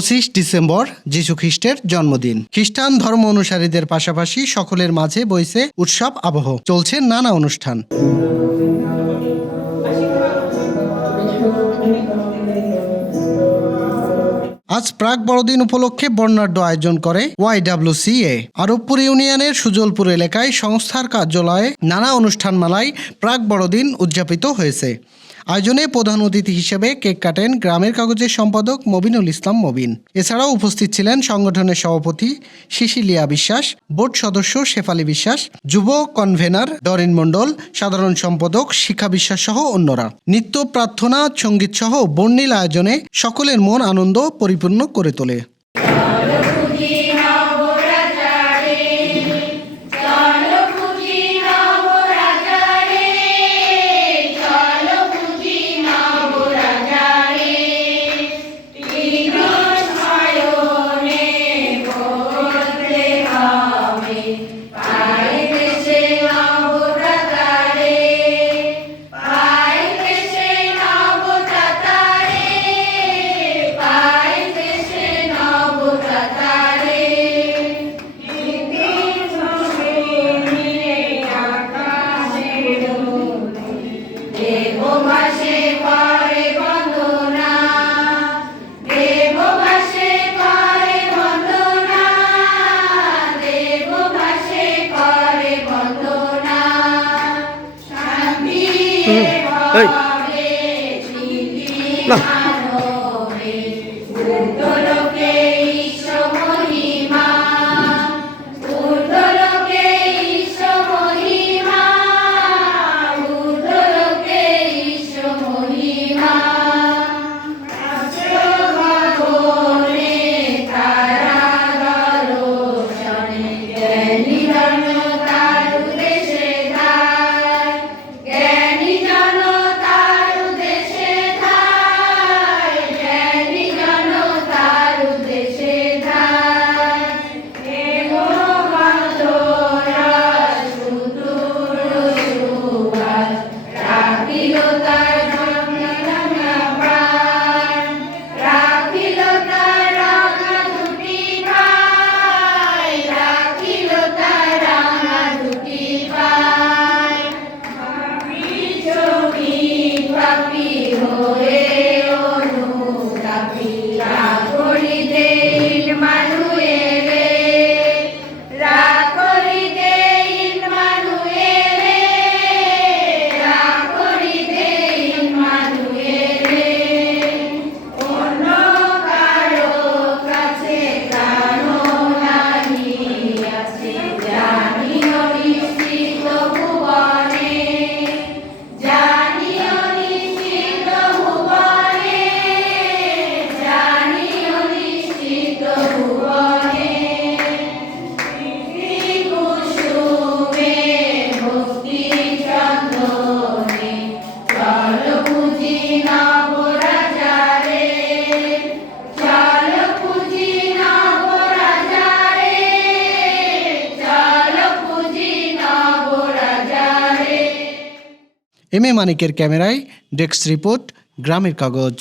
পঁচিশ ডিসেম্বর যীশু খ্রিস্টের জন্মদিন। খ্রিস্টান ধর্ম অনুসারীদের পাশাপাশি সকলের মাঝে বইছে উৎসব, আবহ। চলছে নানা অনুষ্ঠান। আজ প্রাক বড়দিন উপলক্ষে বর্ণাঢ্য আয়োজন করে ওয়াইডাব্লিউসিএ আরবপুর ইউনিয়নের সুজলপুর এলাকায় সংস্থার কার্যালয়ে নানা অনুষ্ঠানমালায় প্রাক বড়দিন উদযাপিত হয়েছে। আয়োজনে প্রধান অতিথি হিসেবে কেক কাটেন গ্রামের কাগজের সম্পাদক মবিনুল ইসলাম মবিন। এছাড়াও উপস্থিত ছিলেন সংগঠনের সভাপতি শিশিলিয়া বিশ্বাস, বোর্ড সদস্য শেফালি বিশ্বাস, যুব কনভেনার ডরিন মণ্ডল, সাধারণ সম্পাদক শিক্ষা বিশ্বাস সহ অন্যরা। নৃত্য প্রার্থনা, সংগীত সহ বর্ণিল আয়োজনে সকলের মন আনন্দ পরিপূর্ণ করে তোলে। Amen. No. এম এ মানিকের ক্যামেরায় ডেস্ক রিপোর্ট গ্রামের কাগজ।